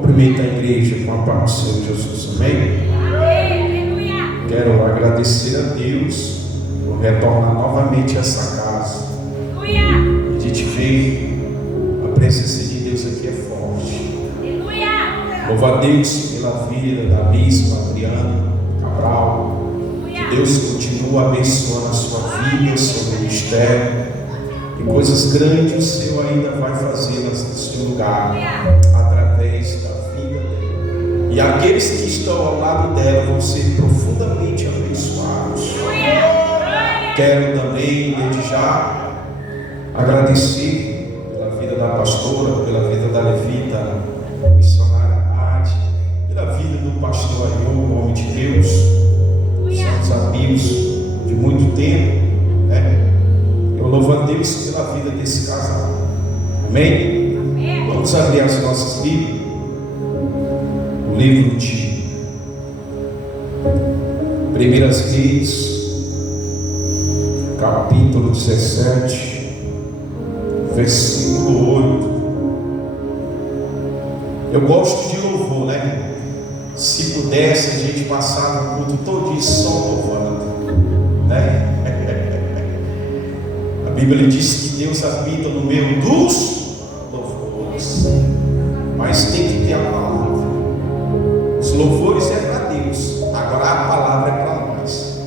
Cumprimento a igreja com a paz do Senhor Jesus, amém? Quero agradecer a Deus por retornar novamente a essa casa. E de te ver, a presença de Deus aqui é forte. Louva a Deus pela vida da Bispa Adriana Cabral. Que Deus continue abençoando a sua vida, o seu ministério. E coisas grandes o Senhor ainda vai fazer neste lugar, através da vida dela. E aqueles que estão ao lado dela vão ser profundamente abençoados. Quero também, desde já, agradecer pela vida da pastora, pela vida da levita, missionária Nádia, pela vida do pastor Ailton, homem de Deus. Somos amigos de muito tempo, né? Eu louvo a Deus pela vida desse casal. Amém? Vamos abrir as nossas Bíblias. O livro de 1 Reis, capítulo 17, versículo 8. Eu gosto de louvor, né? Se pudesse, a gente passava o culto todo dia só louvando, né? A Bíblia diz que Deus habita no meio dos louvores, mas tem que ter a palavra. Os louvores é para Deus, agora a palavra é para nós.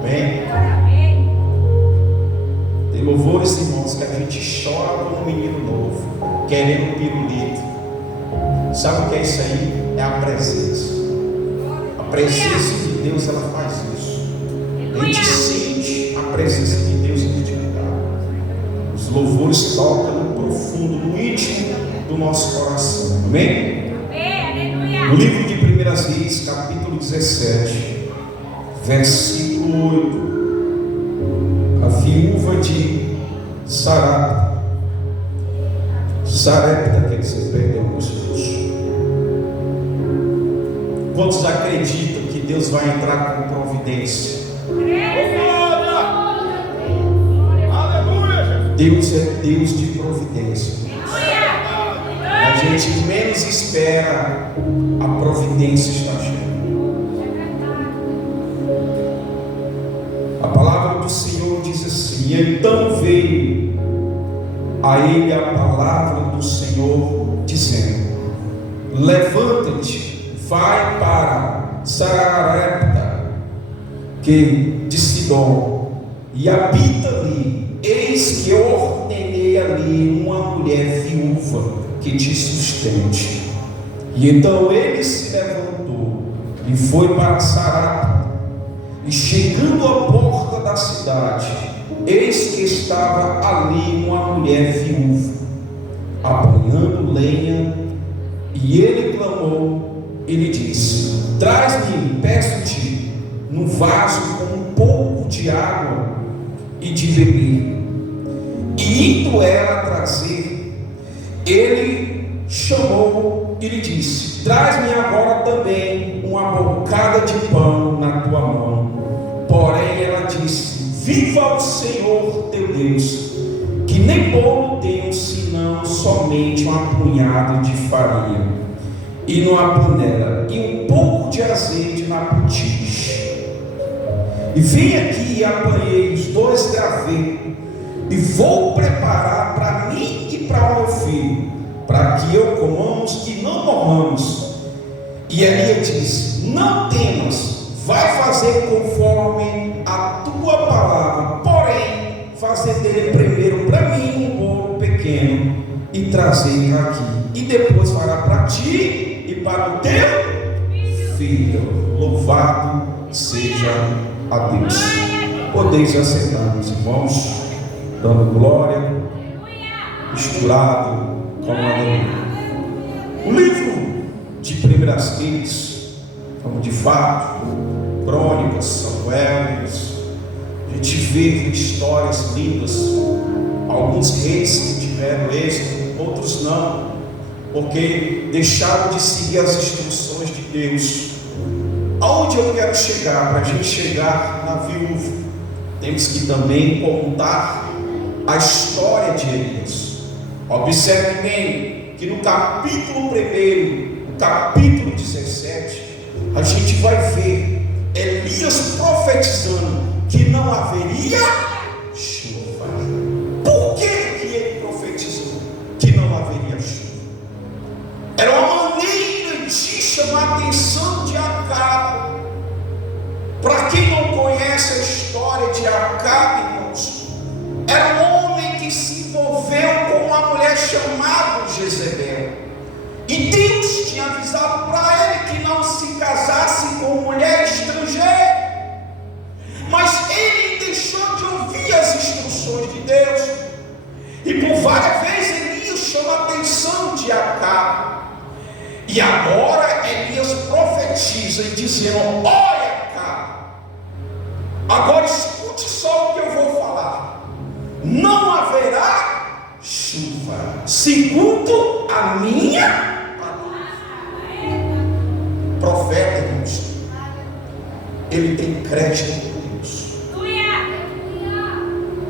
Amém? Tem louvores, irmãos, que a gente chora como um menino novo, querendo um pirulito. Sabe o que é isso aí? É a presença. A presença de Deus, ela faz isso. A gente sente a presença de Deus em intimidade. Os louvores tocam no profundo, no íntimo do nosso coração. Amém? No livro de 1 Reis, capítulo 17, versículo 8. A viúva de Sarepta, quer dizer, perdão, meus filhos. Quantos acreditam que Deus vai entrar com providência? Deus é Deus de providência. A gente menos espera, a providência está chegando. A palavra do Senhor diz assim: e então veio a ele a palavra do Senhor, dizendo: levanta-te, vai para Sarepta, que de Sidom, e habita ali. Eis que eu ordenei ali uma mulher viúva que te sustente. E então ele se levantou e foi para Sarepta. E chegando à porta da cidade, eis que estava ali uma mulher viúva, apanhando lenha. E ele clamou e lhe disse: traz-me, peço-te, num vaso com um pouco de água e de beber. E indo ela trazer, ele chamou e lhe disse: traz-me agora também uma bocada de pão na tua mão. Porém ela disse: viva o Senhor teu Deus, que nem bolo tenho, senão somente um punhado de farinha e numa panela, e um pouco de azeite na botija. E vim aqui e apanhei os 2 gravetos, e vou preparar para mim e para o meu filho, para que eu comamos e não morramos. E Elias disse: não temas, vai fazer conforme a tua palavra, porém fazer dele primeiro para mim um bolo pequeno e trazer aqui, e depois fará para ti e para o teu filho. Louvado seja a Deus. Podeis assentar, meus irmãos, dando glória, misturado com aleluia. O livro de 1 Reis, como de fato, Crônicas, Samuel, a gente vê histórias lindas. Alguns reis que tiveram êxito, outros não, porque deixaram de seguir as instruções de Deus. Aonde eu quero chegar? Para a gente chegar na viúva, temos que também contar a história de Elias. Observe bem que no capítulo 1 capítulo 17, a gente vai ver Elias profetizando que não haveria chuva. Por que ele profetizou que não haveria chuva? Era uma maneira de chamar a atenção de Acabe. Para quem não conhece a história de Acabe, irmãos, era um homem que se envolveu com uma mulher chamada Jezebel. E Deus tinha avisado para ele que não se casasse com mulher estrangeira. Mas ele deixou de ouvir as instruções de Deus. E por várias vezes Elias chama a atenção de Acabe. E agora Elias profetiza e dizendo: olha, Acabe, agora escute só o que eu vou falar. Não haverá chuva, segundo a minha profeta, irmãos, ele tem crédito por Deus.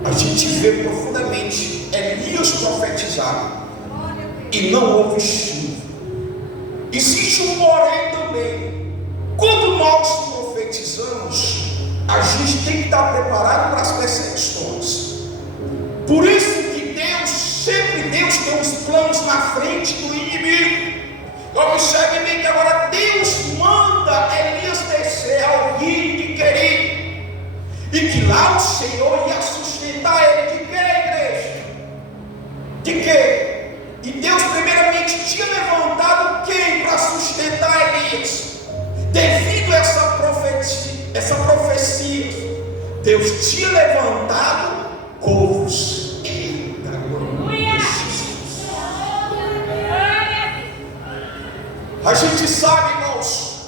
A gente vê profundamente Elias profetizar e não houve chuva. Existe um porém também. Quando nós profetizamos, a gente tem que estar preparado para as perseguições. Por isso que Deus tem uns planos na frente do inimigo. Observe bem que agora Deus manda Elias descer ao rio de Querim, e que lá o Senhor ia sustentar ele. De que, igreja? De que? E Deus primeiramente tinha levantado quem para sustentar Elias? Devido a essa profecia, Deus tinha levantado corvos. A gente sabe, irmãos,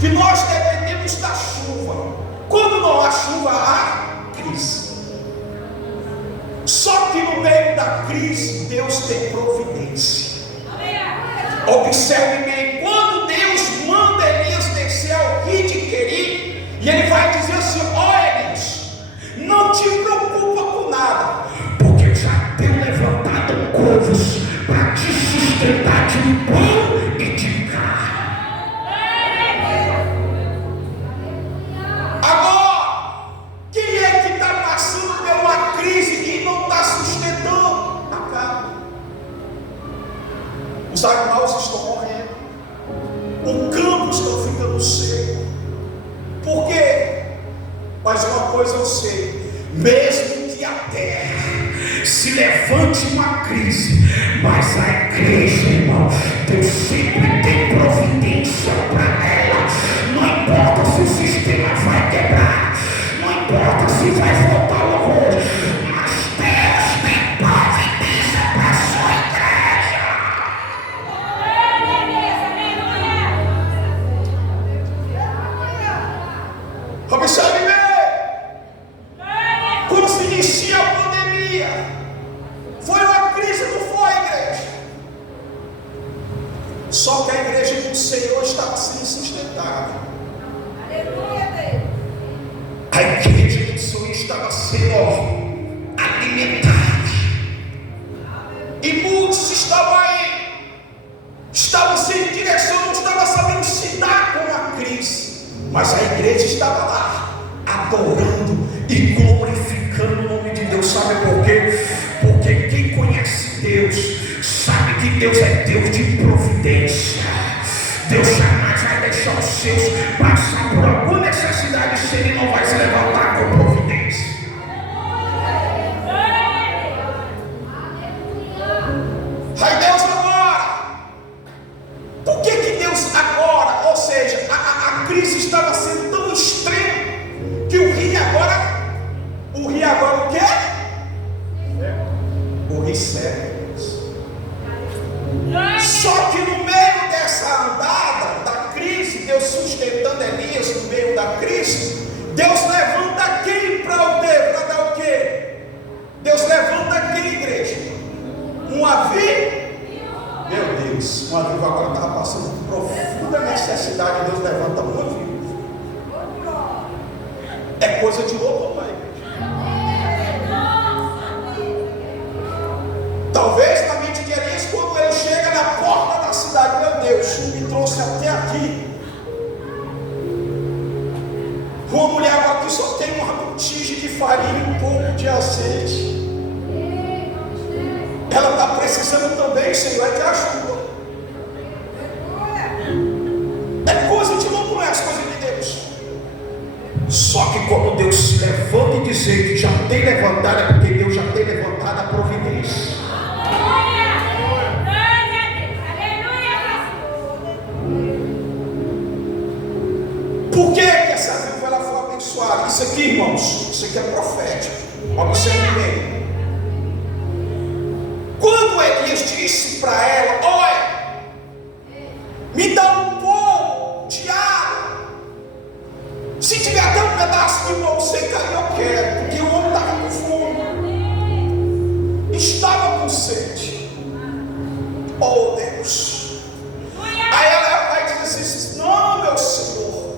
que nós dependemos da chuva. Quando não há chuva, há crise. Só que no meio da crise, Deus tem providência. Observe bem, quando Deus manda Elias descer ao rio de Querim, e ele vai dizer assim: ó Elias, não te preocupa com nada, porque eu já tenho levantado corvos para te sustentar de pão e de carne. Agora, quem é que está passando por uma crise e não está sustentando? Acabe. Os animais estão morrendo, o campo está ficando seco. Por quê? Mas uma coisa eu sei: mesmo que a terra se levante uma crise, mas a igreja, irmão, Deus sempre tem providência para ela. Não importa se o sistema vai quebrar, não importa se vai voltar o horror, mas Deus tem providência para a sua igreja. Observe bem, quando se inicia a pandemia, foi uma crise, não foi, igreja? Só que a igreja do Senhor estava sendo sustentável. A igreja do Senhor estava sendo alimentada. E muitos estavam aí, estavam sem direção, não estavam sabendo se dar com a crise. Mas a igreja estava lá, adorando e glorificando o nome de Deus. Sabe por quê? Porque quem conhece Deus sabe que Deus é Deus de providência. Deus jamais vai deixar os seus passar por alguma necessidade se Ele não vai se levantar com providência. Aí Deus agora, por que Deus agora, ou seja, a crise estava sendo tão extrema que o rio agora o quê? O rio seca. Só que no meio dessa andada da crise, Deus sustentando Elias no meio da crise, Deus levanta quem para dar o quê? Deus levanta quem, igreja? Um avivo. Meu Deus, um avivo agora estava passando por profunda necessidade. Deus levanta um avivo. É coisa de louco, pai. Talvez na mente de Elias, quando ele chega na porta da cidade, capacidade, meu Deus, me trouxe até aqui. Uma mulher agora que só tem uma botija de farinha e um pouco de azeite. Ela está precisando também, Senhor, de ajuda. É coisa de louco, não é as coisas de Deus. Só que quando Deus se levanta e dizer que já tem levantado, é porque Deus já tem levantado a providência. Por que essa viúva ela foi abençoada? Isso aqui, irmãos, isso aqui é profético. Observe bem. Quando Elias disse para ela: olha, me dá um pouco de água. Se tiver até um pedaço de pão seco aí, eu quero. Porque o homem estava com fome, estava com sede. Oh Deus. Aí ela vai dizer assim: não, meu Senhor,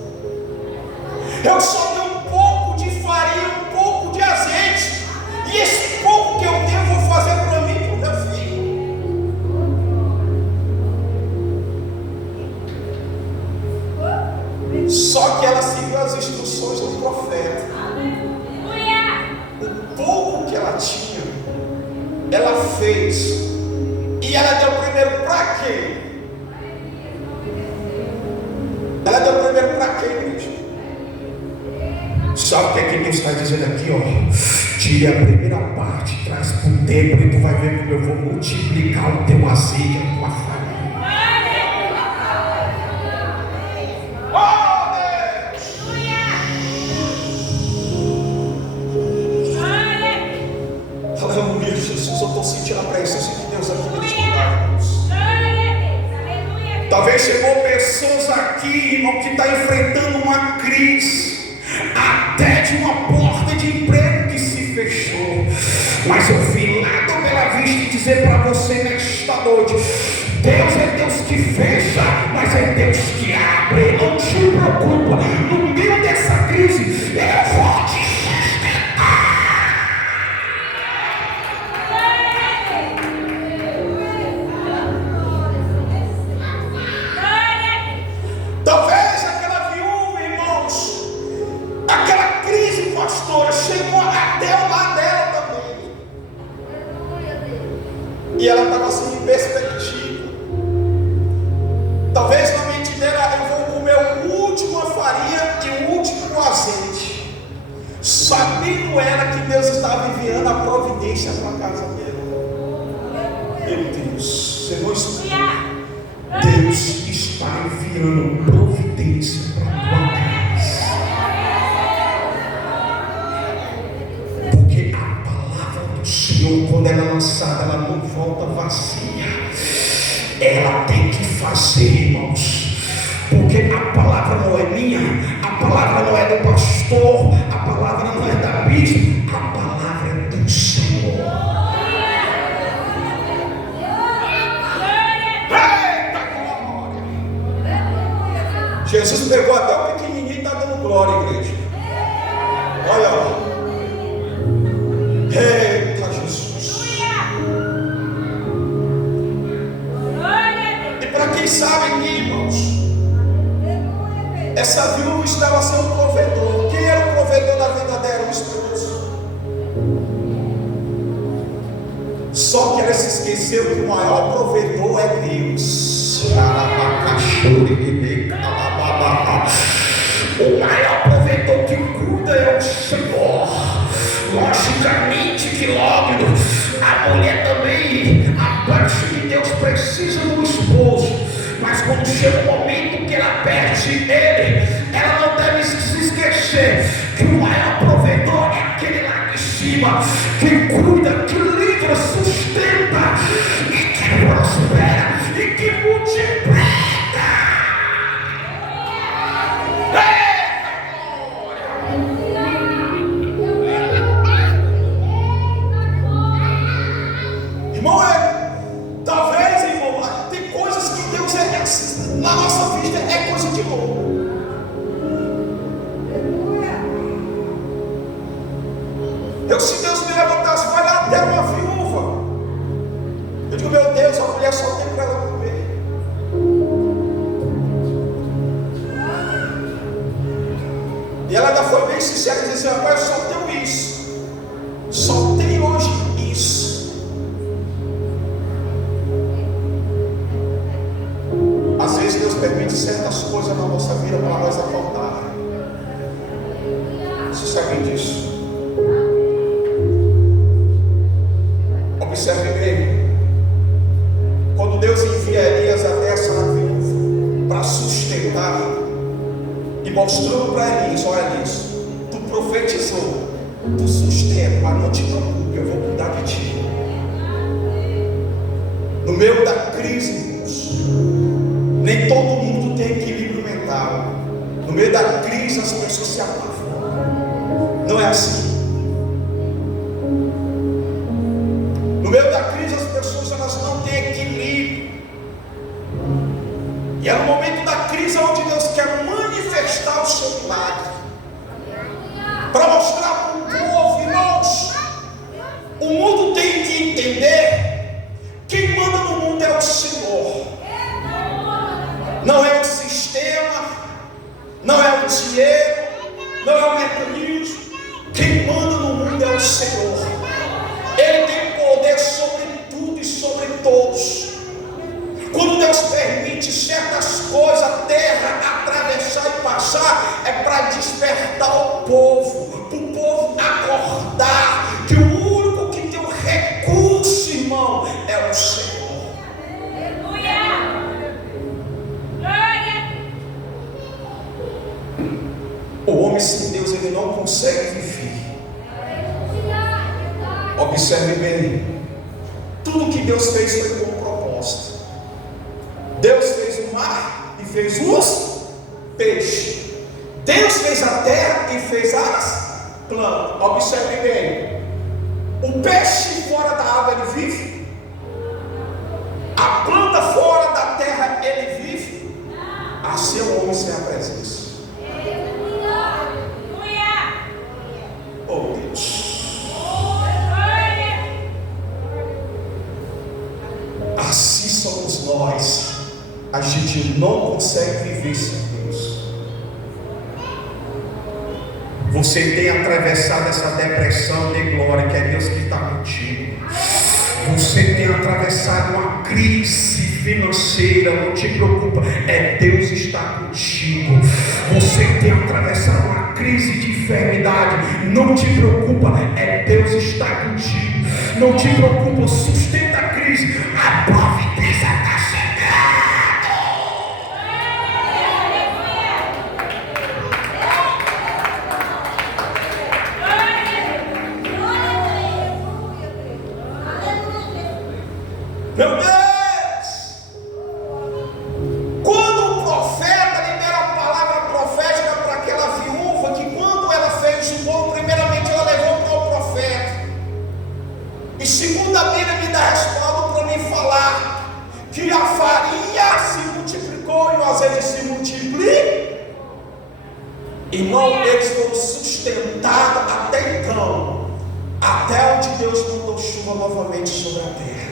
eu só tenho um pouco de farinha, um pouco de azeite, e esse pouco que eu tenho eu vou fazer para mim e para o meu filho. Só que ela seguiu as instruções do profeta. O pouco que ela tinha, ela fez. E ela deu primeiro para quem? Ela deu primeiro para quem, igreja? Sabe o que é que Deus está dizendo aqui, ó? Tire a primeira parte, traz para o templo e tu vai ver como eu vou multiplicar o teu azeite, a tua farinha. Aleluia, Jesus, eu estou sentindo a presença de Deus aqui neste lugar. Talvez chegou pessoas aqui, irmão, que está enfrentando uma crise, até de uma porta de emprego que se fechou. Mas eu vim lá do Bela Vista dizer para você nesta noite: Deus é Deus que fecha, mas é Deus que abre. Não te preocupa, no meio dessa crise eu vou te sustentar. Talvez aquela viúva, irmãos, aquela crise, pastora, chegou até o lar dela também. E ela estava sem perspectiva. Talvez na mente dela: eu vou comer a última farinha e o último azeite. Sabendo ela que Deus estava enviando a providência para a casa dela. Meu Deus, você não escuta? Deus está enviando providência para a tua casa. Porque a palavra do Senhor, quando ela é lançada, ela não volta vazia. Ela tem que fazer, irmãos. Porque a palavra não é minha, a palavra não é do pastor, a palavra não é da bispo, a palavra é do Senhor. Jesus pegou até o pequenininho e está dando glória, igreja. Olha, ó. Eita Jesus. E para quem sabe aqui, irmãos, essa viúva estava sendo um provedor. Quem era o provedor da vida dela? O esposo. Só que ela se esqueceu que o maior provedor é Deus. O maior provedor que cuida é o Senhor. Logicamente que logo a mulher também, a parte de Deus, precisa do esposo. Mas quando chega o momento que ela perde ele, ela não deve se esquecer que o maior provedor é aquele lá de cima, que cuida, que livra, sustenta e que prospera e que multiplica. Irmão, talvez, irmão, tem coisas que Deus na nossa vida é coisa de louco. Se Deus me levantasse, vai lá até uma viúva. Eu digo: meu Deus, a mulher só tem para ela comer. sincero e dizer assim: rapaz, eu só tenho isso, só tenho hoje isso. Às vezes Deus permite certas coisas na nossa vida para nós acordar. Você sabe disso? Observe bem. Quando Deus envia Elias até essa viúva para sustentar, e mostrando para Elias: olha, Elias, tu profetizou, tu sustenta, mas não te preocupe, eu vou cuidar de ti. No meio da crise, nem todo mundo tem equilíbrio mental. No meio da crise as pessoas se apavoram. Não é assim. No meio da crise as pessoas elas não têm equilíbrio. E é no momento da crise onde Deus quer manifestar o seu milagre, para mostrar para o povo: irmãos, o mundo tem que entender, quem manda no mundo é o Senhor. Não é o sistema, não é o dinheiro, não é o mecanismo. Quem manda no mundo é o Senhor. Ele tem poder sobre tudo e sobre todos. Quando Deus permite certas coisas, a terra atravessar e passar, é para despertar o povo, para o povo acordar que o único que tem o recurso, irmão, é o Senhor. O homem sem Deus, ele não consegue viver. Observe bem. Tudo que Deus fez foi com propósito. Deus fez o mar e fez os peixes. Deus fez a terra e fez as plantas. Observe bem. O peixe fora da água ele vive. A planta fora da terra ele vive. Assim é o homem sem a presença. Oh Deus. Assim somos nós. A gente não consegue viver sem Deus. Você tem atravessado essa depressão de glória, que é Deus que está contigo. Você tem atravessado uma crise financeira, não te preocupa, é Deus está contigo. Você tem atravessado uma crise de enfermidade, não te preocupa, é Deus está contigo. Não te preocupa, sustenta a crise, a providência está chegando. Meu Deus! Quando o profeta libera a palavra profética para aquela viúva, que quando ela fez o bolo, primeiramente ela levou para o profeta. E segundo a Bíblia me dá respaldo para me falar que a farinha se multiplicou e o azeite se multiplica. Irmão, eles foram sustentados até então, até onde Deus mandou chuva novamente sobre a terra.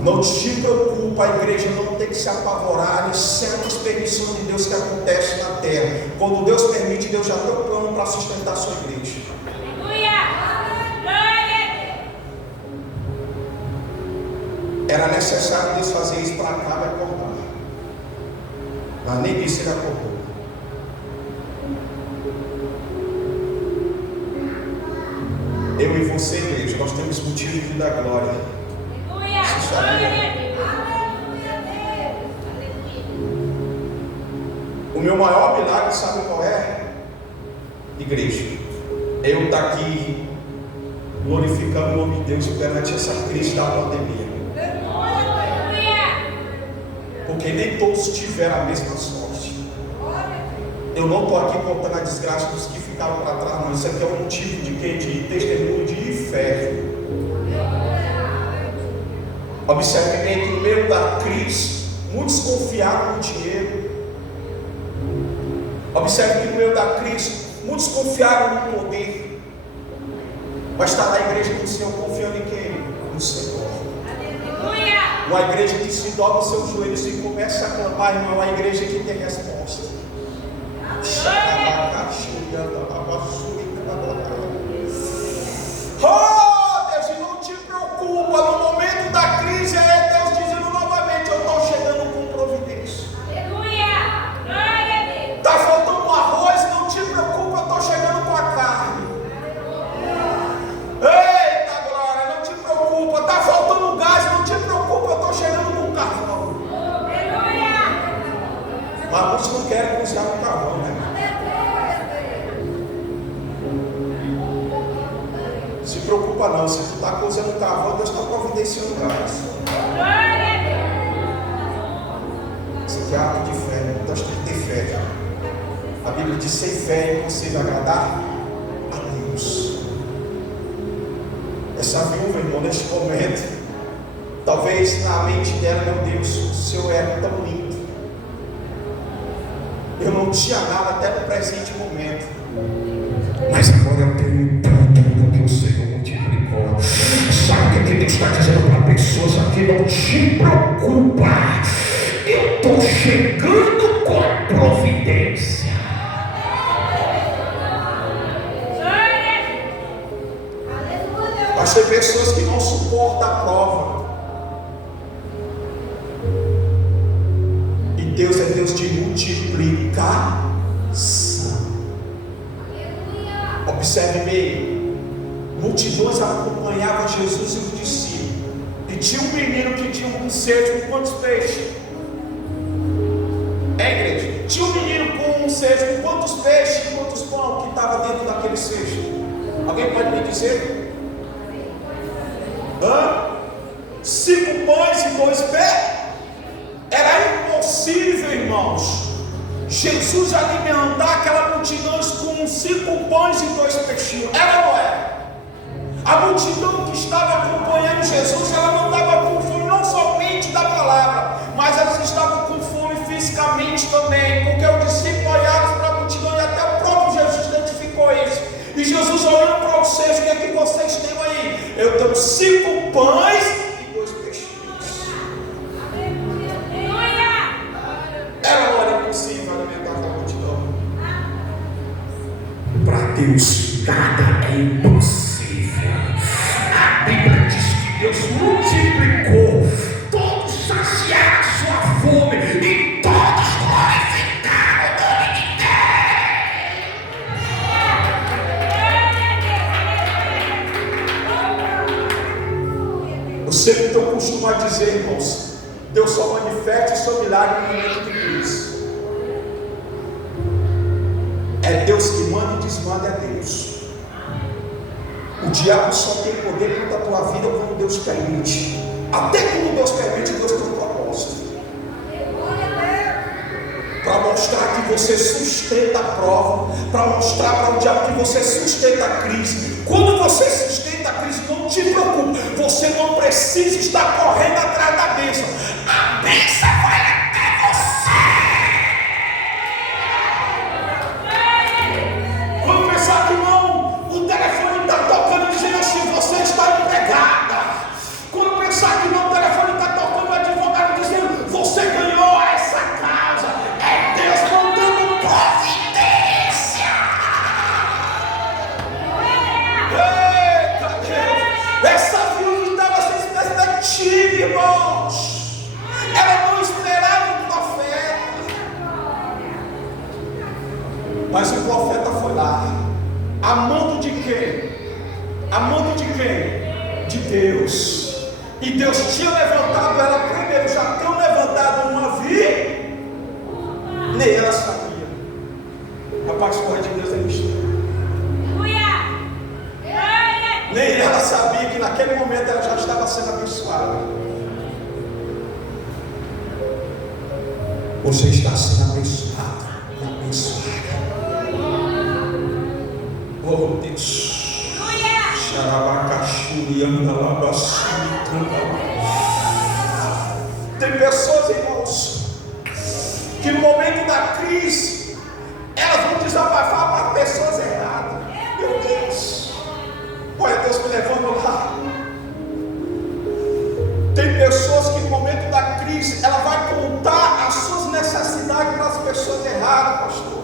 Não te preocupa, a igreja não tem que se apavorar em certas permissões de Deus que acontecem na terra. Quando Deus permite, Deus já tem um plano para sustentar a sua igreja. Era necessário Deus fazer isso para Acabe acordar. Mas nem disse ele acordou. Eu e você, igreja, nós temos motivo de vida da glória. Você sabia? O meu maior milagre, sabe qual é? Igreja, eu estar aqui glorificando o nome de Deus perante essa crise da pandemia. Porque nem todos tiveram a mesma sorte. Eu não estou aqui contando a desgraça dos que ficaram para trás, não. Isso aqui é um motivo de quê? De testemunho de fé. Observe bem que no meio da crise, muitos confiaram no dinheiro. Observe que no meio da crise, muitos confiaram no poder. Mas está na igreja do Senhor confiando em quem? No Senhor. Uma igreja que se dobra os seus joelhos e começa a clamar, irmão, é uma igreja que tem resposta. Oh, Deus, e não te preocupa, no momento da crise é Deus dizendo novamente: eu estou chegando com providência. Aleluia! Glória a Deus! Está faltando arroz, não te preocupa, eu estou chegando com a carne. Eita glória, não te preocupa, está faltando gás, não te preocupa, eu estou chegando com o carvão. Aleluia! Mas muitos não querem cozinhar com carvão, né? Se preocupa não, se tu está cozinhando carvão, Deus está providenciando gás. Glória a Deus! Isso aqui é ato de fé, nós temos que ter fé. A Bíblia diz: sem fé é impossível agradar a Deus. Essa viúva, irmão, neste momento, talvez na mente dela: meu Deus, o Senhor é tão lindo, eu não tinha nada até no presente momento, mas agora eu tenho tudo que o Senhor multiplicou. Sabe o que Deus está dizendo para pessoas aqui? Não te preocupa, eu estou chegando com a providência. Mas tem pessoas que não suportam a prova. E Deus é Deus de multiplicação. Observe bem: multidões acompanhavam Jesus e os discípulos. E tinha um menino que tinha um cesto com quantos peixes? Igreja? Tinha um menino com um cesto com quantos peixes e quantos pão que estava dentro daquele cesto? Alguém pode me dizer? 5 pães e 2 pés. Era impossível, irmãos, Jesus alimentar aquela multidão com 5 pães e 2 peixinhos. Era ou não era? A multidão que estava acompanhando Jesus, ela não estava com fome não somente da palavra, mas elas estavam com fome fisicamente também, porque os discípulos olharam para a multidão e até o próprio Jesus identificou isso. E Jesus olhando para vocês: o que é que vocês têm aí? Eu tenho 5 pães e 2 peixinhos. Não era impossível alimentar aquela multidão. Para Deus nada é impossível. A Bíblia diz que Deus multiplicou, todos saciaram a sua fome e todos glorificaram o nome de Deus. Eu sempre estou acostumado a dizer, irmãos, Deus só manifesta o seu milagre no momento de crise. É Deus que manda e desmanda, é Deus. O diabo só tem poder contra a tua vida quando Deus permite. Até quando Deus permite, Deus tem um propósito. Para mostrar que você sustenta a prova, para mostrar para o diabo que você sustenta a crise. Quando você sustenta a crise, não te preocupe, você não precisa estar correndo atrás da bênção. A bênção vai até você. Quando pensar que não, o telefone está tocando dizendo assim: você está empregada. Quando pensar que não, o telefone está tocando, o advogado dizendo: você ganhou essa causa. É Deus mandando providência. Eita Deus! Essa viúva estava sem perspectiva, irmãos. Ela não esperava o profeta. Mas o profeta foi lá. Amando de quem? Amando de quem? De Deus. E Deus tinha levantado ela primeiro. Já tinham levantado uma vida. Nem ela sabia. Rapaz, corre de Deus é mistério. Nem ela sabia que naquele momento ela já estava sendo abençoada. Você está sendo abençoado e abençoada. Oh Deus. Tem pessoas, irmãos, que no momento da crise elas vão desabafar para pessoas erradas. Meu Deus, olha Deus me levando lá. Tem pessoas que no momento da crise ela vai contar as suas necessidades para as pessoas erradas, pastor.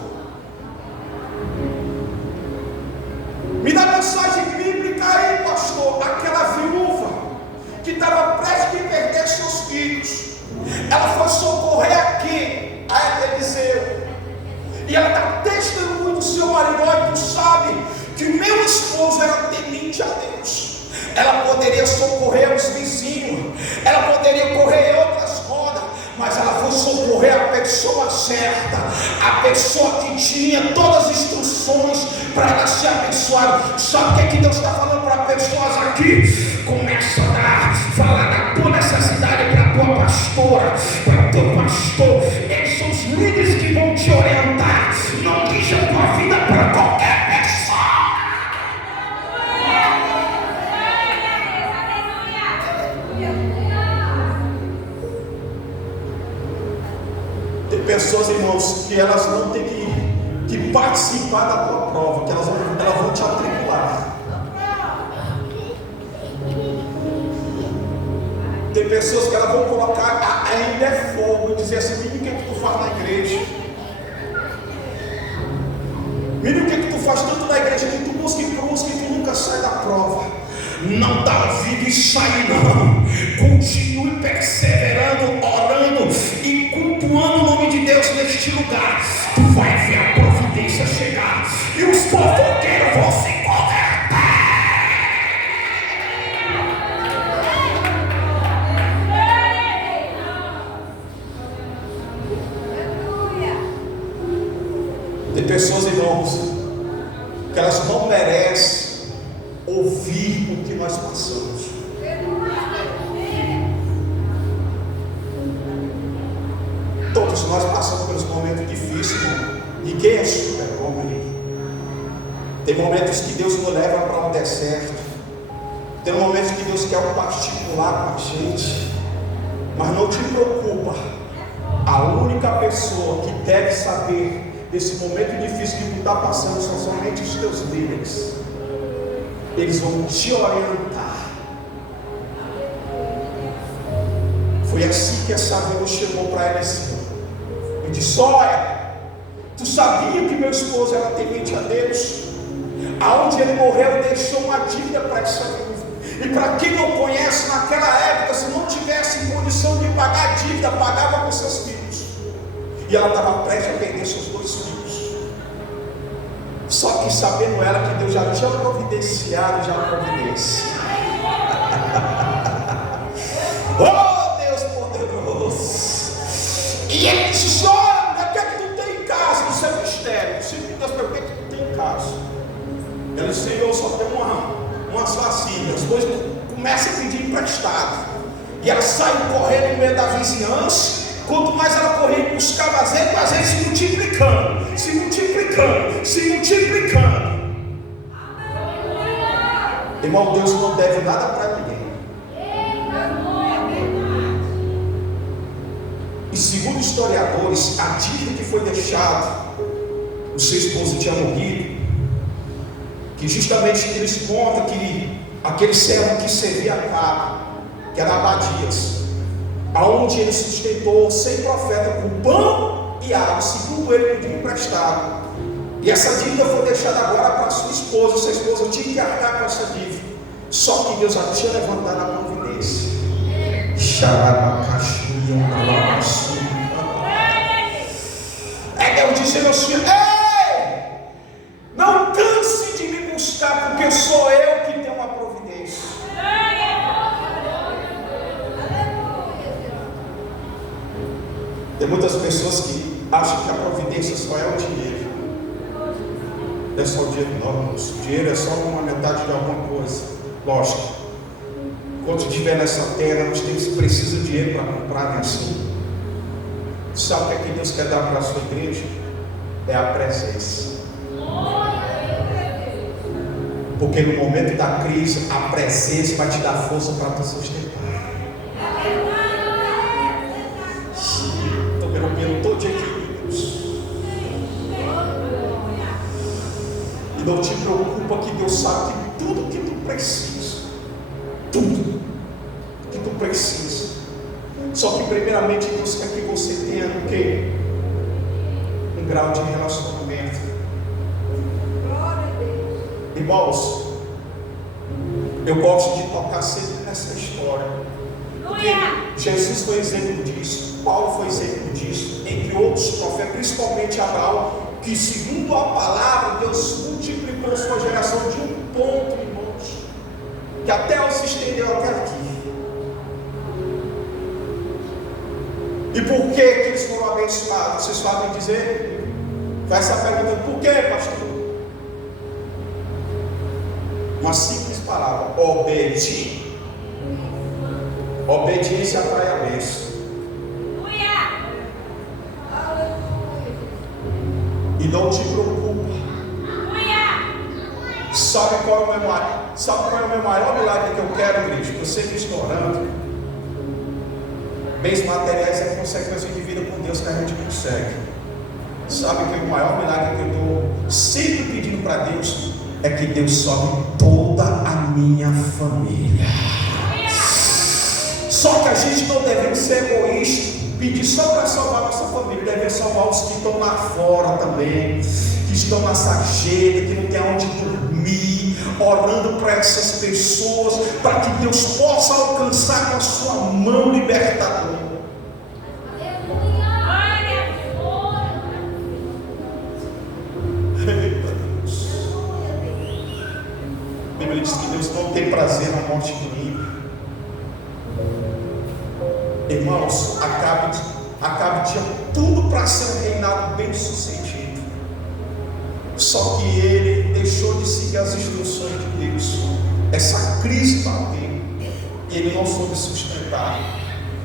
esposa era temente a Deus, ela poderia socorrer os vizinhos, ela poderia correr em outras rodas, mas ela foi socorrer a pessoa certa, a pessoa que tinha todas as instruções para ela ser abençoada. Sabe o que Deus está falando para pessoas aqui? Começa a falar da tua necessidade para a tua pastora, para o teu pastor. Eles são os líderes que vão te orientar. Não deixa a tua vida para qualquer pessoa. Tem pessoas, irmãos, que elas não têm que participar da tua prova, que elas vão te atribular. Tem pessoas que elas vão colocar ainda é fogo e dizer assim: menino, o que é que tu faz na igreja? Menino, o que é que tu faz tanto na igreja que tu busca e tu nunca sai da prova? Não dá ouvido isso aí não. Continue perseverando, orando e cultuando o nome de Deus neste lugar. Tu vai ver a providência chegar e os fofoqueiros vão se converter. Tem pessoas, irmãos, que elas não merecem ouvir o que nós passamos. Todos nós passamos pelos momentos difíceis, irmão. Ninguém é super-homem. Tem momentos que Deus nos leva para um deserto. Tem momentos que Deus quer um particular com a gente. Mas não te preocupa. A única pessoa que deve saber desse momento difícil que tu está passando são somente os teus líderes. Eles vão te orientar. Foi assim que essa viúva chegou para Eliseu e disse: olha, tu sabia que meu esposo era temente a Deus? Aonde ele morreu, deixou uma dívida para essa viúva. E para quem não conhece, naquela época, se não tivesse condição de pagar a dívida, pagava com seus filhos. E ela estava prestes a perder seus 2 filhos. Só que sabendo ela que Deus já tinha providenciado, já providencia. Oh, Deus poderoso! E ele disse: olha, o que é que tu tem em casa no seu mistério? Sempre Deus pergunta: o que é que tu tem em casa? Ela disse: Senhor, só tem umas vasilhas. Depois começa a pedir emprestado. E ela saiu correndo no meio da vizinhança. Quanto mais ela corria e buscava azeite, o azeite se multiplicando, se multiplicando, se multiplicando. Irmão, Deus não deve nada para ninguém. E segundo historiadores, a dívida que foi deixada, o seu esposo tinha morrido, que justamente eles contam que aquele servo que servia a Acabe, que era Abadias, aonde ele sustentou 100 profetas com pão e água, segundo ele pediu emprestado. E essa dívida foi deixada agora para sua esposa. Sua esposa tinha que arcar com essa dívida. Só que Deus já tinha levantado a providência. É Deus dizendo assim: ei, não canse de me buscar, porque sou eu que tenho uma providência. Tem muitas pessoas que acham que a providência só é o dinheiro. Não é só o dinheiro, não. O dinheiro é só uma metade de alguma coisa. Lógico. Enquanto estiver nessa terra, nós precisamos de dinheiro para comprar, né? Assim. Sabe o que é que Deus quer dar para a sua igreja? É a presença. Porque no momento da crise, a presença vai te dar força para te sustentar. Todo dia aqui, Deus. E não te preocupa, que Deus sabe que tudo que tu precisa, tudo que tu precisa. Só que primeiramente Deus quer que você tenha o quê? Um grau de relacionamento. Irmãos, eu gosto de tocar sempre nessa história. Porque Jesus foi exemplo disso. Paulo foi exemplo disso, entre outros profetas, principalmente Abraão, que segundo a palavra, Deus multiplicou sua geração de um ponto, irmãos, que até se estendeu até aqui. E por que eles foram abençoados? Vocês sabem dizer? Faz essa pergunta: por que, pastor? Uma simples palavra: obediência atrai a bênção. E não te preocupa. Sabe qual é o meu maior milagre que eu quero, igreja? Que eu sempre estou orando. Bens materiais é consequência de vida com Deus que a gente consegue. Sabe que o maior milagre que eu estou sempre pedindo para Deus é que Deus salve toda a minha família. Só que a gente não deve ser egoísta, pedir só para salvar nossa família, deve salvar os que estão lá fora também, que estão na sarjeta, que não tem onde dormir, orando para essas pessoas, para que Deus possa alcançar com a sua mão libertadora. A Bíblia diz que Deus não tem prazer na morte do ímpio. Irmãos, Acabe tinha tudo para ser um reinado bem sucedido, só que ele deixou de seguir as instruções de Deus. Essa crise bateu e ele não soube sustentar.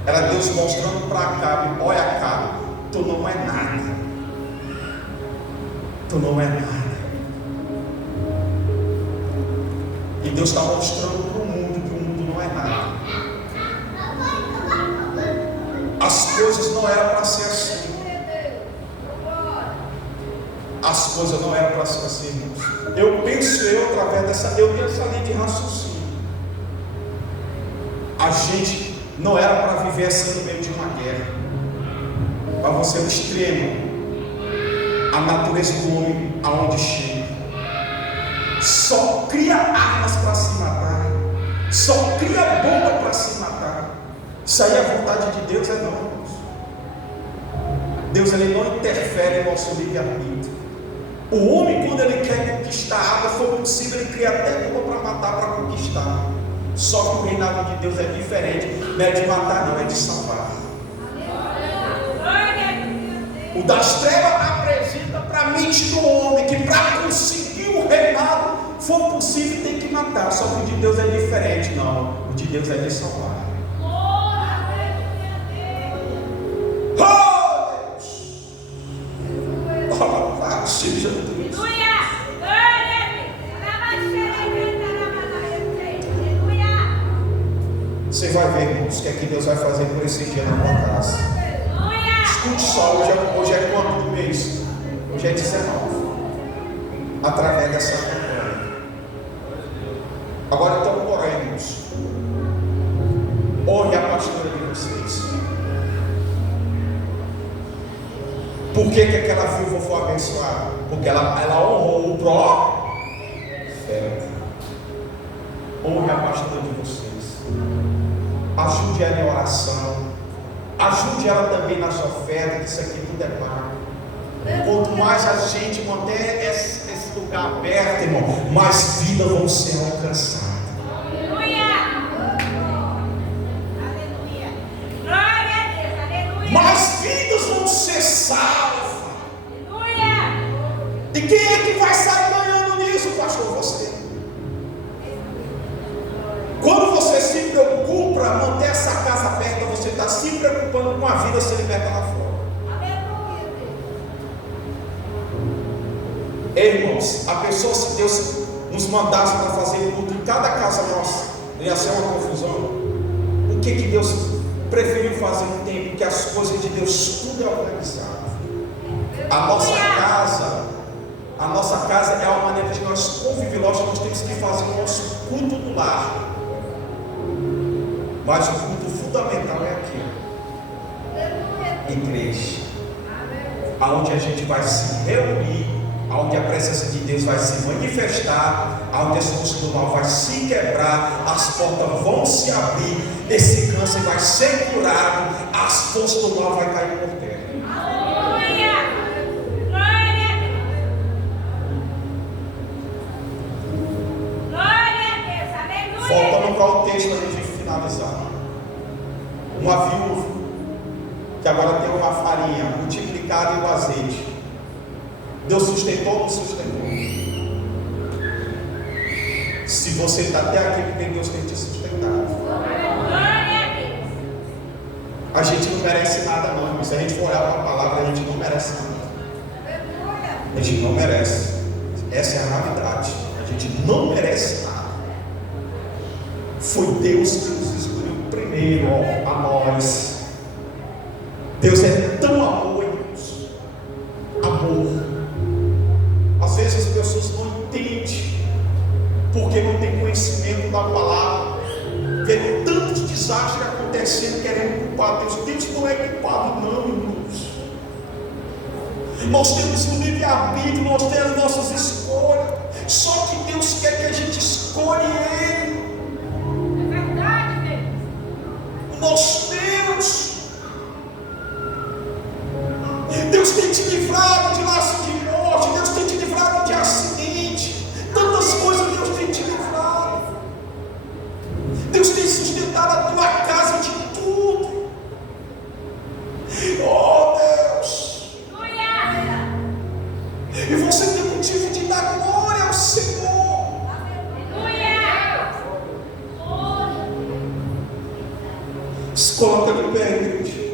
Era Deus mostrando para Acabe: olha, Acabe, tu não é nada, tu não é nada. E Deus está mostrando para o mundo que o mundo não é nada. As coisas não eram para ser assim. As coisas não eram para ser assim, irmãos. Eu através dessa, eu tenho essa linha de raciocínio. A gente não era para viver assim no meio de uma guerra. Para você no extremo, a natureza do homem aonde chega, só cria armas para se matar, só cria bomba para se matar. Isso aí é a vontade de Deus, é não, irmãos. Deus, ele não interfere no nosso livre-arbítrio. O homem, quando ele quer conquistar algo, for possível, ele cria até bomba para matar, para conquistar. Só que o reinado de Deus é diferente. Não é de matar, não, é de salvar. O das trevas apresenta para a mente do homem que para conseguir o reinado, for possível, tem que matar. Só que o de Deus é diferente, não. O de Deus é de salvar. Você vai ver, irmãos, o que é que Deus vai fazer por esse dia na tua casa. Escute só, hoje é quanto do mês? Hoje é 19. Através dessa campanha. Agora então, oremos. Olhe a pastora de vocês. Por que aquela viúva foi abençoada? Porque ela honrou o profeta. Honre a pastora de vocês. Ajude ela em oração. Ajude ela também na sua oferta, que isso aqui tudo é pago. Quanto mais a gente manter esse lugar aberto, irmão, mais vidas vão ser alcançadas. Mais vidas vão ser salvas. E quem é que vai sair ganhando nisso, pastor? Você. Quando você se preocupa para manter essa casa aberta, você está se preocupando com a vida ser liberta lá fora. Irmãos, a pessoa, se Deus nos mandasse para fazer culto em cada casa nossa, ia ser uma confusão. O que Deus preferiu fazer no tempo que as coisas de Deus tudo é organizado? A nossa casa é uma maneira de nós conviver. Lógico, nós temos que fazer o nosso culto do lar. Mas o culto fundamental é aqui, igreja, aonde a gente vai se reunir, aonde a presença de Deus vai se manifestar, aonde as forças do mal vai se quebrar, as portas vão se abrir, esse câncer vai ser curado, as forças do mal vai cair por terra. texto para a gente finalizar. Uma viúva que agora tem uma farinha multiplicada em um azeite. Deus sustentou ou não sustentou? Se você está até aqui, porque Deus tem te sustentado. A gente não merece nada, não. Se a gente for olhar para a palavra, a gente não merece nada. A gente não merece. Essa é a realidade. A gente não merece nada. Foi Deus que nos escolheu primeiro, ó, a nós. Deus é tão amor, irmãos. Amor. Às vezes as pessoas não entendem, porque não tem conhecimento da palavra. Vê tantos desastres acontecendo, querendo culpar Deus. Deus não é culpado, não, irmãos. Nós temos um livre-arbítrio, nós temos nossas escolhas. Só que Deus quer que a gente escolha Ele. É verdade, Deus. Nós temos. Deus tem te livrado de laço de morte. Deus tem te livrado de acidente. Tantas coisas Deus tem te livrado. Deus tem sustentado a tua casa de tudo. Oh Deus. Aleluia. E você tem motivo de dar glória ao Senhor. Aleluia. Se coloca de pé, igreja.